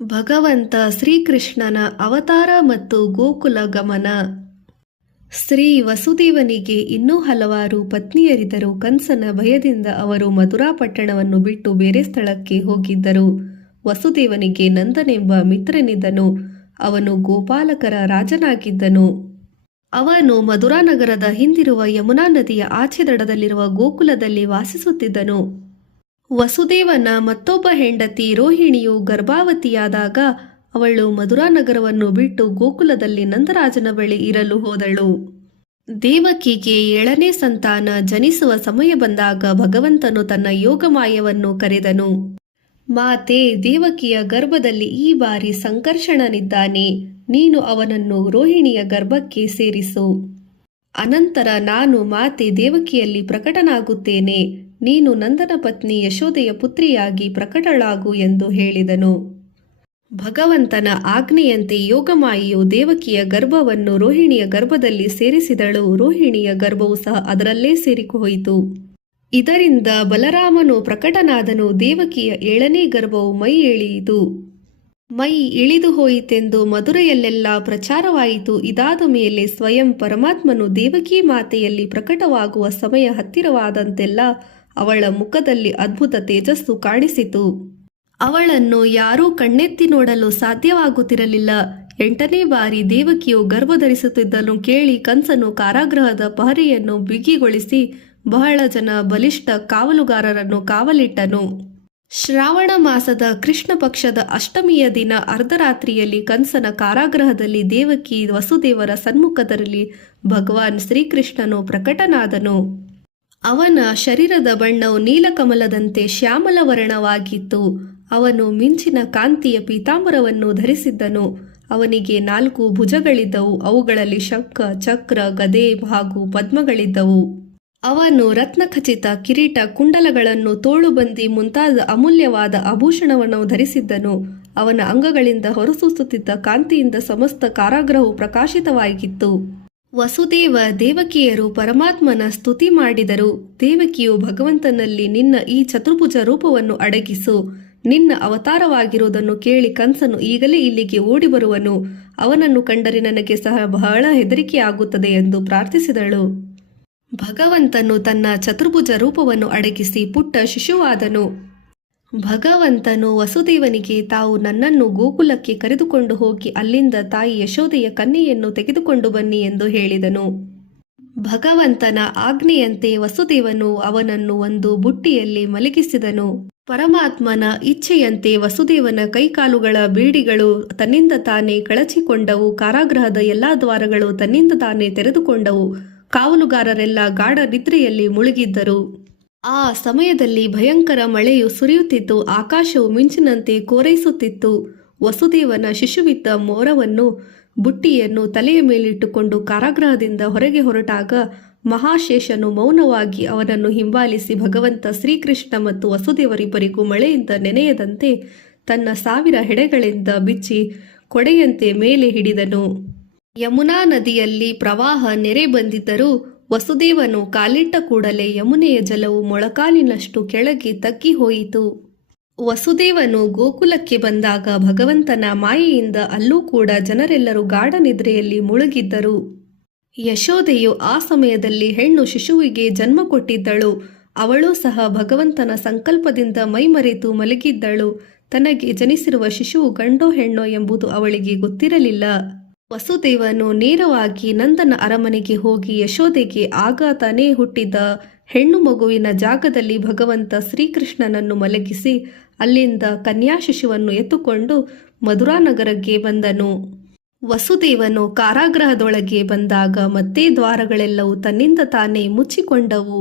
ಭಗವಂತ ಶ್ರೀಕೃಷ್ಣನ ಅವತಾರ ಮತ್ತು ಗೋಕುಲ ಗಮನ. ಶ್ರೀ ವಸುದೇವನಿಗೆ ಇನ್ನೂ ಹಲವಾರು ಪತ್ನಿಯರಿದ್ದರು. ಕಂಸನ ಭಯದಿಂದ ಅವರು ಮಥುರಾ ಪಟ್ಟಣವನ್ನು ಬಿಟ್ಟು ಬೇರೆ ಸ್ಥಳಕ್ಕೆ ಹೋಗಿದ್ದರು. ವಸುದೇವನಿಗೆ ನಂದನೆಂಬ ಮಿತ್ರನಿದ್ದನು. ಅವನು ಗೋಪಾಲಕರ ರಾಜನಾಗಿದ್ದನು. ಅವನು ಮಥುರಾ ನಗರದ ಹಿಂದಿರುವ ಯಮುನಾ ನದಿಯ ಆಚೆ ದಡದಲ್ಲಿರುವ ಗೋಕುಲದಲ್ಲಿ ವಾಸಿಸುತ್ತಿದ್ದನು. ವಸುದೇವನ ಮತ್ತೊಬ್ಬ ಹೆಂಡತಿ ರೋಹಿಣಿಯು ಗರ್ಭಾವತಿಯಾದಾಗ ಅವಳು ಮಥುರಾ ನಗರವನ್ನು ಬಿಟ್ಟು ಗೋಕುಲದಲ್ಲಿ ನಂದರಾಜನ ಬಳಿ ಇರಲು ಹೋದಳು. ದೇವಕಿಗೆ 7ನೇ ಸಂತಾನ ಜನಿಸುವ ಸಮಯ ಬಂದಾಗ ಭಗವಂತನು ತನ್ನ ಯೋಗಮಾಯವನ್ನು ಕರೆದನು. ಮಾತೆ, ದೇವಕಿಯ ಗರ್ಭದಲ್ಲಿ ಈ ಬಾರಿ ಸಂಕರ್ಷಣನಿದ್ದಾನೆ. ನೀನು ಅವನನ್ನು ರೋಹಿಣಿಯ ಗರ್ಭಕ್ಕೆ ಸೇರಿಸು. ಅನಂತರ ನಾನು ಮಾತೆ ದೇವಕಿಯಲ್ಲಿ ಪ್ರಕಟನಾಗುತ್ತೇನೆ. ನೀನು ನಂದನ ಪತ್ನಿ ಯಶೋದೆಯ ಪುತ್ರಿಯಾಗಿ ಪ್ರಕಟಳಾಗು ಎಂದು ಹೇಳಿದನು. ಭಗವಂತನ ಆಜ್ಞೆಯಂತೆ ಯೋಗಮಾಯೆಯು ದೇವಕಿಯ ಗರ್ಭವನ್ನು ರೋಹಿಣಿಯ ಗರ್ಭದಲ್ಲಿ ಸೇರಿಸಿದಳು. ರೋಹಿಣಿಯ ಗರ್ಭವು ಸಹ ಅದರಲ್ಲೇ ಸೇರಿಹೋಯಿತು. ಇದರಿಂದ ಬಲರಾಮನು ಪ್ರಕಟನಾದನು. ದೇವಕಿಯ 7ನೇ ಗರ್ಭವು ಮೈ ಇಳಿದು ಹೋಯಿತೆಂದು ಮಧುರೆಯಲ್ಲೆಲ್ಲ ಪ್ರಚಾರವಾಯಿತು. ಇದಾದ ಮೇಲೆ ಸ್ವಯಂ ಪರಮಾತ್ಮನು ದೇವಕಿ ಮಾತೆಯಲ್ಲಿ ಪ್ರಕಟವಾಗುವ ಸಮಯ ಹತ್ತಿರವಾದಂತೆಲ್ಲ ಅವಳ ಮುಖದಲ್ಲಿ ಅದ್ಭುತ ತೇಜಸ್ಸು ಕಾಣಿಸಿತು. ಅವಳನ್ನು ಯಾರೂ ಕಣ್ಣೆತ್ತಿ ನೋಡಲು ಸಾಧ್ಯವಾಗುತ್ತಿರಲಿಲ್ಲ. 8ನೇ ಬಾರಿ ದೇವಕಿಯು ಗರ್ಭಧರಿಸುತ್ತಿದ್ದನ್ನು ಕೇಳಿ ಕಂಸನು ಕಾರಾಗೃಹದ ಪಹರೆಯನ್ನು ಬಿಗಿಗೊಳಿಸಿ ಬಹಳ ಜನ ಬಲಿಷ್ಠ ಕಾವಲುಗಾರರನ್ನು ಕಾವಲಿಟ್ಟನು. ಶ್ರಾವಣ ಮಾಸದ ಕೃಷ್ಣ ಪಕ್ಷದ ಅಷ್ಟಮಿಯ ದಿನ ಅರ್ಧರಾತ್ರಿಯಲ್ಲಿ ಕಂಸನ ಕಾರಾಗೃಹದಲ್ಲಿ ದೇವಕಿ ವಸುದೇವರ ಸನ್ಮುಖದಲ್ಲಿ ಭಗವಾನ್ ಶ್ರೀಕೃಷ್ಣನು ಪ್ರಕಟನಾದನು. ಅವನ ಶರೀರದ ಬಣ್ಣವು ನೀಲಕಮಲದಂತೆ ಶ್ಯಾಮಲ ವರ್ಣವಾಗಿತ್ತು. ಅವನು ಮಿಂಚಿನ ಕಾಂತಿಯ ಪೀತಾಂಬರವನ್ನು ಧರಿಸಿದ್ದನು. ಅವನಿಗೆ 4 ಭುಜಗಳಿದ್ದವು. ಅವುಗಳಲ್ಲಿ ಶಂಖ, ಚಕ್ರ, ಗದೆ ಹಾಗೂ ಪದ್ಮಗಳಿದ್ದವು. ಅವನು ರತ್ನಖಚಿತ ಕಿರೀಟ, ಕುಂಡಲಗಳನ್ನು, ತೋಳುಬಂದಿ ಮುಂತಾದ ಅಮೂಲ್ಯವಾದ ಆಭೂಷಣವನ್ನು ಧರಿಸಿದ್ದನು. ಅವನ ಅಂಗಗಳಿಂದ ಹೊರಸೂಸುತ್ತಿದ್ದ ಕಾಂತಿಯಿಂದ ಸಮಸ್ತ ಕಾರಾಗೃಹವು ಪ್ರಕಾಶಿತವಾಗಿತ್ತು. ವಸುದೇವ ದೇವಕಿಯರು ಪರಮಾತ್ಮನ ಸ್ತುತಿ ಮಾಡಿದರು. ದೇವಕಿಯು ಭಗವಂತನಲ್ಲಿ ನಿನ್ನ ಈ ಚತುರ್ಭುಜ ರೂಪವನ್ನು ಅಡಗಿಸು. ನಿನ್ನ ಅವತಾರವಾಗಿರುವುದನ್ನು ಕೇಳಿ ಕಂಸನು ಈಗಲೇ ಇಲ್ಲಿಗೆ ಓಡಿ ಬರುವನು. ಅವನನ್ನು ಕಂಡರೆ ನನಗೆ ಸಹ ಬಹಳ ಹೆದರಿಕೆಯಾಗುತ್ತದೆ ಎಂದು ಪ್ರಾರ್ಥಿಸಿದಳು. ಭಗವಂತನು ತನ್ನ ಚತುರ್ಭುಜ ರೂಪವನ್ನು ಅಡಗಿಸಿ ಪುಟ್ಟ ಶಿಶುವಾದನು. ಭಗವಂತನು ವಸುದೇವನಿಗೆ ತಾವು ನನ್ನನ್ನು ಗೋಕುಲಕ್ಕೆ ಕರೆದುಕೊಂಡು ಹೋಗಿ ಅಲ್ಲಿಂದ ತಾಯಿ ಯಶೋದೆಯ ಕನ್ಯೆಯನ್ನು ತೆಗೆದುಕೊಂಡು ಬನ್ನಿ ಎಂದು ಹೇಳಿದನು. ಭಗವಂತನ ಆಜ್ಞೆಯಂತೆ ವಸುದೇವನು ಅವನನ್ನು ಒಂದು ಬುಟ್ಟಿಯಲ್ಲಿ ಮಲಗಿಸಿದನು. ಪರಮಾತ್ಮನ ಇಚ್ಛೆಯಂತೆ ವಸುದೇವನ ಕೈಕಾಲುಗಳ ಬೀಡಿಗಳು ತನ್ನಿಂದ ತಾನೇ ಕಳಚಿಕೊಂಡವು. ಕಾರಾಗೃಹದ ಎಲ್ಲಾ ದ್ವಾರಗಳು ತನ್ನಿಂದ ತಾನೇ ತೆರೆದುಕೊಂಡವು. ಕಾವಲುಗಾರರೆಲ್ಲ ಗಾಢ ನಿದ್ರೆಯಲ್ಲಿ ಮುಳುಗಿದ್ದರು. ಆ ಸಮಯದಲ್ಲಿ ಭಯಂಕರ ಮಳೆಯು ಸುರಿಯುತ್ತಿತ್ತು. ಆಕಾಶವು ಮಿಂಚಿನಂತೆ ಕೋರೈಸುತ್ತಿತ್ತು. ವಸುದೇವನ ಶಿಶುವಿದ್ದ ಮೋರವನ್ನು ಬುಟ್ಟಿಯನ್ನು ತಲೆಯ ಮೇಲಿಟ್ಟುಕೊಂಡು ಕಾರಾಗೃಹದಿಂದ ಹೊರಗೆ ಹೊರಟಾಗ ಮಹಾಶೇಷನು ಮೌನವಾಗಿ ಅವನನ್ನು ಹಿಂಬಾಲಿಸಿ ಭಗವಂತ ಶ್ರೀಕೃಷ್ಣ ಮತ್ತು ವಸುದೇವರಿಬ್ಬರಿಗೂ ಮಳೆಯಿಂದ ನೆನೆಯದಂತೆ ತನ್ನ 1000 ಹೆಡೆಗಳಿಂದ ಬಿಚ್ಚಿ ಕೊಡೆಯಂತೆ ಮೇಲೆ ಹಿಡಿದನು. ಯಮುನಾ ನದಿಯಲ್ಲಿ ಪ್ರವಾಹ ನೆರೆ ಬಂದಿದ್ದರೂ ವಸುದೇವನು ಕಾಲಿಟ್ಟ ಕೂಡಲೇ ಯಮುನೆಯ ಜಲವು ಮೊಳಕಾಲಿನಷ್ಟು ಕೆಳಗೆ ತಗ್ಗಿ ಹೋಯಿತು. ವಸುದೇವನು ಗೋಕುಲಕ್ಕೆ ಬಂದಾಗ ಭಗವಂತನ ಮಾಯೆಯಿಂದ ಅಲ್ಲೂ ಕೂಡ ಜನರೆಲ್ಲರೂ ಗಾಢ ನಿದ್ರೆಯಲ್ಲಿ ಮುಳುಗಿದ್ದರು. ಯಶೋದೆಯು ಆ ಸಮಯದಲ್ಲಿ ಹೆಣ್ಣು ಶಿಶುವಿಗೆ ಜನ್ಮ ಕೊಟ್ಟಿದ್ದಳು. ಅವಳೂ ಸಹ ಭಗವಂತನ ಸಂಕಲ್ಪದಿಂದ ಮೈಮರೆತು ಮಲಗಿದ್ದಳು. ತನಗೆ ಜನಿಸಿರುವ ಶಿಶುವು ಗಂಡೋ ಹೆಣ್ಣೋ ಎಂಬುದು ಅವಳಿಗೆ ಗೊತ್ತಿರಲಿಲ್ಲ. ವಸುದೇವನು ನೇರವಾಗಿ ನಂದನ ಅರಮನೆಗೆ ಹೋಗಿ ಯಶೋದೆಗೆ ಆಗ ತಾನೇ ಹುಟ್ಟಿದ ಹೆಣ್ಣು ಮಗುವಿನ ಜಾಗದಲ್ಲಿ ಭಗವಂತ ಶ್ರೀಕೃಷ್ಣನನ್ನು ಮಲಗಿಸಿ ಅಲ್ಲಿಂದ ಕನ್ಯಾ ಶಿಶುವನ್ನು ಎತ್ತುಕೊಂಡು ಮಥುರಾ ನಗರಕ್ಕೆ ಬಂದನು. ವಸುದೇವನು ಕಾರಾಗೃಹದೊಳಗೆ ಬಂದಾಗ ಮತ್ತೆ ದ್ವಾರಗಳೆಲ್ಲವೂ ತನ್ನಿಂದ ತಾನೇ ಮುಚ್ಚಿಕೊಂಡವು.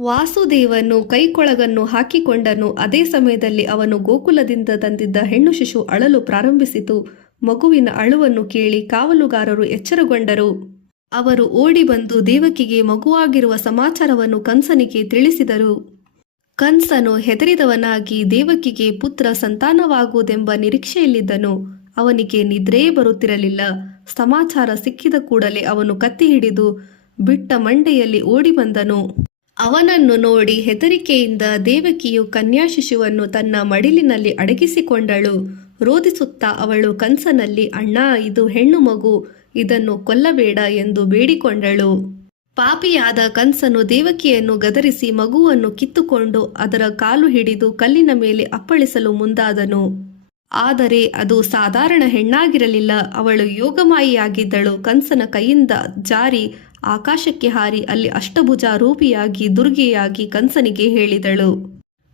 ವಾಸುದೇವನು ಕೈಕೊಳಗನ್ನು ಹಾಕಿಕೊಂಡನು. ಅದೇ ಸಮಯದಲ್ಲಿ ಅವನು ಗೋಕುಲದಿಂದ ತಂದಿದ್ದ ಹೆಣ್ಣು ಶಿಶು ಅಳಲು ಪ್ರಾರಂಭಿಸಿತು. ಮಗುವಿನ ಅಳುವನ್ನು ಕೇಳಿ ಕಾವಲುಗಾರರು ಎಚ್ಚರಗೊಂಡರು. ಅವರು ಓಡಿ ಬಂದು ದೇವಕಿಗೆ ಮಗುವಾಗಿರುವ ಸಮಾಚಾರವನ್ನು ಕಂಸನಿಗೆ ತಿಳಿಸಿದರು. ಕಂಸನು ಹೆದರಿದವನಾಗಿ ದೇವಕಿಗೆ ಪುತ್ರ ಸಂತಾನವಾಗುವುದೆಂಬ ನಿರೀಕ್ಷೆಯಲ್ಲಿದ್ದನು. ಅವನಿಗೆ ನಿದ್ರೆಯೇ ಬರುತ್ತಿರಲಿಲ್ಲ. ಸಮಾಚಾರ ಸಿಕ್ಕಿದ ಕೂಡಲೇ ಅವನು ಕತ್ತಿ ಹಿಡಿದು ಬಿಟ್ಟ ಮಂಡೆಯಲ್ಲಿ ಓಡಿ ಬಂದನು. ಅವನನ್ನು ನೋಡಿ ಹೆದರಿಕೆಯಿಂದ ದೇವಕಿಯು ಕನ್ಯಾ ಶಿಶುವನ್ನು ತನ್ನ ಮಡಿಲಿನಲ್ಲಿ ಅಡಗಿಸಿಕೊಂಡಳು. ರೋಧಿಸುತ್ತಾ ಅವಳು ಕನಸಿನಲ್ಲಿ, ಅಣ್ಣ, ಇದು ಹೆಣ್ಣು ಮಗು, ಇದನ್ನು ಕೊಲ್ಲಬೇಡ ಎಂದು ಬೇಡಿಕೊಂಡಳು. ಪಾಪಿಯಾದ ಕಂಸನು ದೇವಕಿಯನ್ನು ಗದರಿಸಿ ಮಗುವನ್ನು ಕಿತ್ತುಕೊಂಡು ಅದರ ಕಾಲು ಹಿಡಿದು ಕಲ್ಲಿನ ಮೇಲೆ ಅಪ್ಪಳಿಸಲು ಮುಂದಾದನು. ಆದರೆ ಅದು ಸಾಧಾರಣ ಹೆಣ್ಣಾಗಿರಲಿಲ್ಲ, ಅವಳು ಯೋಗಮಾಯಿಯಾಗಿದ್ದಳು. ಕಂಸನ ಕೈಯಿಂದ ಜಾರಿ ಆಕಾಶಕ್ಕೆ ಹಾರಿ ಅಲ್ಲಿ ಅಷ್ಟಭುಜ ರೂಪಿಯಾಗಿ ದುರ್ಗೆಯಾಗಿ ಕಂಸನಿಗೆ ಹೇಳಿದಳು,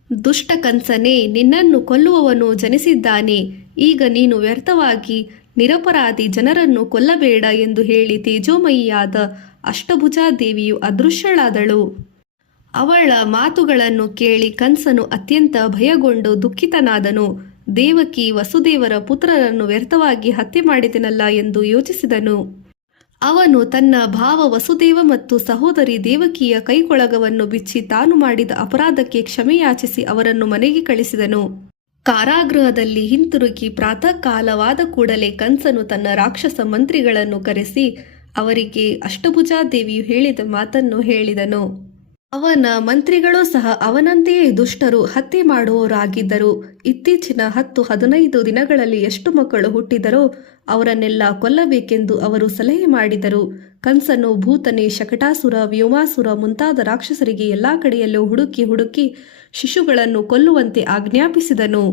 ದುಷ್ಟ ಕಂಸನೇ, ನಿನ್ನನ್ನು ಕೊಲ್ಲುವವನು ಜನಿಸಿದ್ದಾನೆ. ಈಗ ನೀನು ವ್ಯರ್ಥವಾಗಿ ನಿರಪರಾಧಿ ಜನರನ್ನು ಕೊಲ್ಲಬೇಡ ಎಂದು ಹೇಳಿ ತೇಜೋಮಯಿಯಾದ ಅಷ್ಟಭುಜಾದೇವಿಯು ಅದೃಶ್ಯಳಾದಳು. ಅವಳ ಮಾತುಗಳನ್ನು ಕೇಳಿ ಕಂಸನು ಅತ್ಯಂತ ಭಯಗೊಂಡು ದುಃಖಿತನಾದನು. ದೇವಕಿ ವಸುದೇವರ ಪುತ್ರರನ್ನು ವ್ಯರ್ಥವಾಗಿ ಹತ್ಯೆ ಮಾಡಿದೆನಲ್ಲ ಎಂದು ಯೋಚಿಸಿದನು. ಅವನು ತನ್ನ ಭಾವ ವಸುದೇವ ಮತ್ತು ಸಹೋದರಿ ದೇವಕಿಯ ಕೈಕೊಳಗವನ್ನು ಬಿಚ್ಚಿ ತಾನು ಮಾಡಿದ ಅಪರಾಧಕ್ಕೆ ಕ್ಷಮೆಯಾಚಿಸಿ ಅವರನ್ನು ಮನೆಗೆ ಕಳಿಸಿದನು. ಕಾರಾಗೃಹದಲ್ಲಿ ಹಿಂತಿರುಗಿ ಪ್ರಾತಃ ಕಾಲವಾದ ಕೂಡಲೇ ಕಂಸನು ತನ್ನ ರಾಕ್ಷಸ ಮಂತ್ರಿಗಳನ್ನು ಕರೆಸಿ ಅವರಿಗೆ ಅಷ್ಟಭುಜಾದೇವಿಯು ಹೇಳಿದ ಮಾತನ್ನು ಹೇಳಿದನು. ಅವನ ಮಂತ್ರಿಗಳೂ ಸಹ ಅವನಂತೆಯೇ ದುಷ್ಟರು, ಹತ್ಯೆ ಮಾಡುವವರಾಗಿದ್ದರು. ಇತ್ತೀಚಿನ 10-15 ದಿನಗಳಲ್ಲಿ ಎಷ್ಟು ಮಕ್ಕಳು ಹುಟ್ಟಿದರೋ ಅವರನ್ನೆಲ್ಲ ಕೊಲ್ಲಬೇಕೆಂದು ಅವರು ಸಲಹೆ ಮಾಡಿದರು. ಕಂಸನು ಭೂತನೆ, ಶಕಟಾಸುರ, ವ್ಯೋಮಾಸುರ ಮುಂತಾದ ರಾಕ್ಷಸರಿಗೆ ಎಲ್ಲಾ ಕಡೆಯಲ್ಲೂ ಹುಡುಕಿ ಶಿಶುಗಳನ್ನು ಕೊಲ್ಲುವಂತೆ ಆಜ್ಞಾಪಿಸಿದನು.